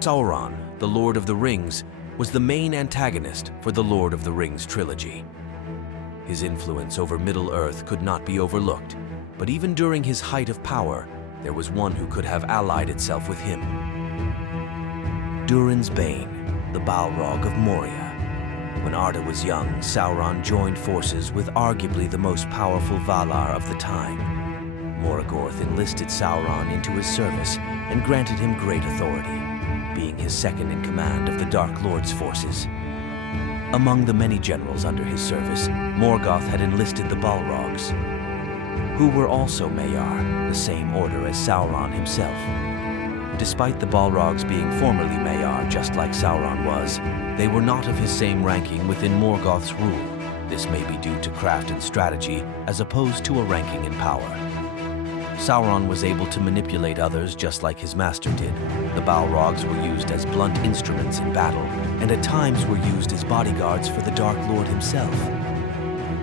Sauron, the Lord of the Rings, was the main antagonist for the Lord of the Rings trilogy. His influence over Middle-earth could not be overlooked, but even during his height of power, there was one who could have allied itself with him. Durin's Bane, the Balrog of Moria. When Arda was young, Sauron joined forces with arguably the most powerful Valar of the time. Morgoth enlisted Sauron into his service and granted him great authority, being his second in command of the Dark Lord's forces. Among the many generals under his service, Morgoth had enlisted the Balrogs, who were also Maiar, the same order as Sauron himself. Despite the Balrogs being formerly Maiar, just like Sauron was, they were not of his same ranking within Morgoth's rule. This may be due to craft and strategy, as opposed to a ranking in power. Sauron was able to manipulate others just like his master did. The Balrogs were used as blunt instruments in battle, and at times were used as bodyguards for the Dark Lord himself.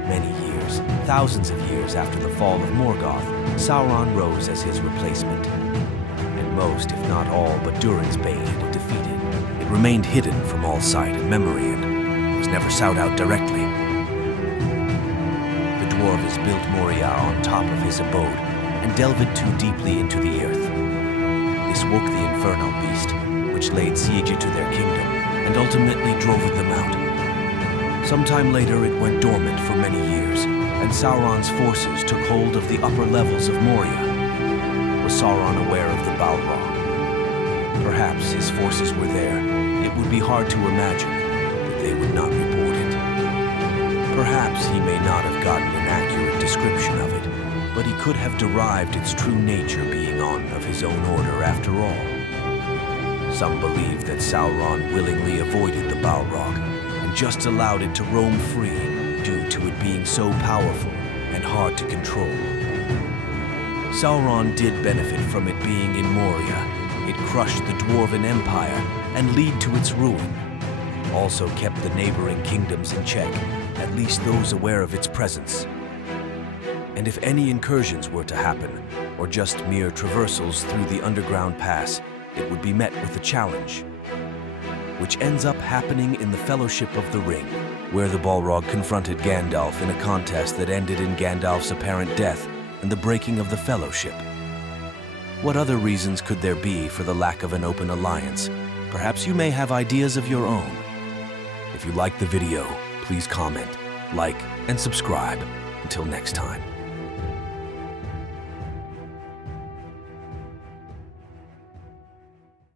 Many years, thousands of years after the fall of Morgoth, Sauron rose as his replacement. And most, if not all, but Durin's Bane had defeated. It remained hidden from all sight and memory and was never sought out directly. The dwarves built Moria on top of his abode and delved too deeply into the earth. This woke the infernal beast, which laid siege to their kingdom and ultimately drove them out. Sometime later it went dormant for many years, and Sauron's forces took hold of the upper levels of Moria. Was Sauron aware of the Balrog? Perhaps his forces were there. It would be hard to imagine that they would not report it. Perhaps he may not have gotten an accurate description of it, but he could have derived its true nature being on of his own order after all. Some believe that Sauron willingly avoided the Balrog and just allowed it to roam free due to it being so powerful and hard to control. Sauron did benefit from it being in Moria. It crushed the Dwarven Empire and led to its ruin. Also kept the neighboring kingdoms in check, at least those aware of its presence. And if any incursions were to happen, or just mere traversals through the underground pass, it would be met with a challenge, which ends up happening in the Fellowship of the Ring, where the Balrog confronted Gandalf in a contest that ended in Gandalf's apparent death and the breaking of the Fellowship. What other reasons could there be for the lack of an open alliance? Perhaps you may have ideas of your own. If you liked the video, please comment, like, and subscribe. Until next time.